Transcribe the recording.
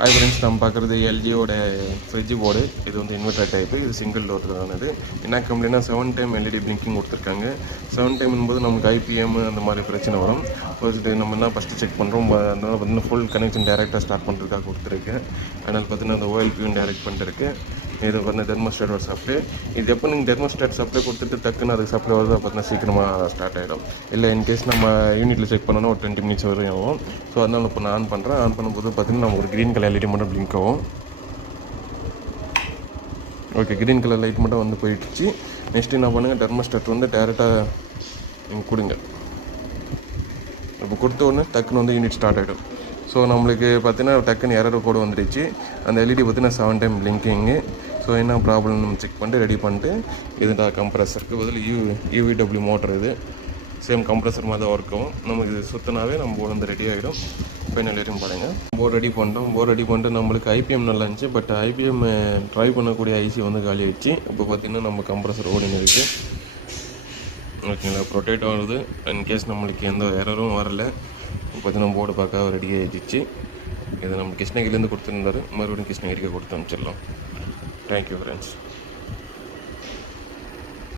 Hi friends, நம்ம பார்க்குறது எல்ஜியோட fridge board. இது வந்து இன்வெர்டர் டைப்பு. இது சிங்கிள் டோருக்கானது. என்ன கம்ப்ளைண்ட்னா 7 டைம் எல்இடி பிளிங்கிங் கொடுத்துருக்காங்க. 7 டைம் போது நமக்கு ஐபிஎம் அந்த மாதிரி பிரச்சனை வரும். ஃபர்ஸ்ட்டு நம்ம என்ன ஃபஸ்ட்டு செக் பண்ணுறோம். அதனால் பார்த்தீங்கன்னா ஃபுல் கனெக்ஷன் டேரெக்டாக ஸ்டார்ட் பண்ணுறதுக்காக கொடுத்துருக்கேன். அதனால் பார்த்தீங்கன்னா அந்த ஓஎல்பியும் டேரெக்ட் பண்ணிருக்கு. இது பார்த்தீங்கன்னா தெர்மோஸ்டாட் சப்ளை. இது எப்போ நீங்கள் தெர்மோஸ்டாட் சப்ளை கொடுத்துட்டு டக்குன்னு அதுக்கு சப்ளை வருது பார்த்தீங்கன்னா சீக்கிரமாக ஸ்டார்ட் ஆகிடும். இல்லை இன்கேஸ் நம்ம யூனிட்டில் செக் பண்ணோன்னா ஒரு 20 மினிட்ஸ் வரையும் ஆகும். ஸோ அதனால் இப்போ நான் ஆன் பண்ணுறேன். ஆன் பண்ணும்போது பார்த்தீங்கன்னா நம்ம ஒரு க்ரீன் கலர் எல்இடி மட்டும் பிளிங்க் ஆகும். ஓகே, க்ரீன் கலர் லைட் மட்டும் வந்து போயிடுச்சு. நெக்ஸ்ட்டு என்ன பண்ணுங்கள், தெர்மோஸ்டாட் வந்து டேரெக்டாக நீங்கள் கொடுங்க. இப்போ கொடுத்த உடனே டக்குன்னு வந்து யூனிட் ஸ்டார்ட் ஆகிடும். ஸோ நம்மளுக்கு பார்த்தீங்கன்னா டக்குன்னு எரர் கோடு வந்துடுச்சு. அந்த எல்இடி பார்த்தீங்கன்னா 7 டைம் பிளிங்கிங்கு. ஸோ என்ன ப்ராப்ளம் நம்ம செக் பண்ணிட்டு ரெடி பண்ணிட்டு இதுடா கம்ப்ரஸருக்கு பதில் யூவிடபிள்யூ மோட்டர். இது சேம் கம்ப்ரஸர் மாதிரி தான் ஒர்க் ஆகும். நமக்கு இது சுற்றினாவே நம்ம போர்டு வந்து ரெடி ஆகிடும். ஃபைனல் வரையும் பாருங்கள். போர்டு ரெடி பண்ணிட்டோம். போர்டு ரெடி பண்ணிட்டு நம்மளுக்கு ஐபிஎம் நல்லா இருந்துச்சு. பட் ஐபிஎம் ட்ரை பண்ணக்கூடிய ஐசி வந்து காலி ஆகிடுச்சு. இப்போ பார்த்திங்கன்னா நம்ம கம்ப்ரஸர் ஓடின்னு இருக்குது. ஓகேங்களா, ரொட்டேட் ஆகுது. இன்கேஸ் நம்மளுக்கு எந்த எரரும் வரல. பார்த்தீங்கன்னா போர்டு பார்க்க ரெடி ஆகிடுச்சு. இதை நம்ம கிருஷ்ணகிரிலேருந்து கொடுத்துருந்தாரு. மறுபடியும் கிருஷ்ணகிரிக்கு கொடுத்து அனுப்பிச்சிடலாம். Thank you friends.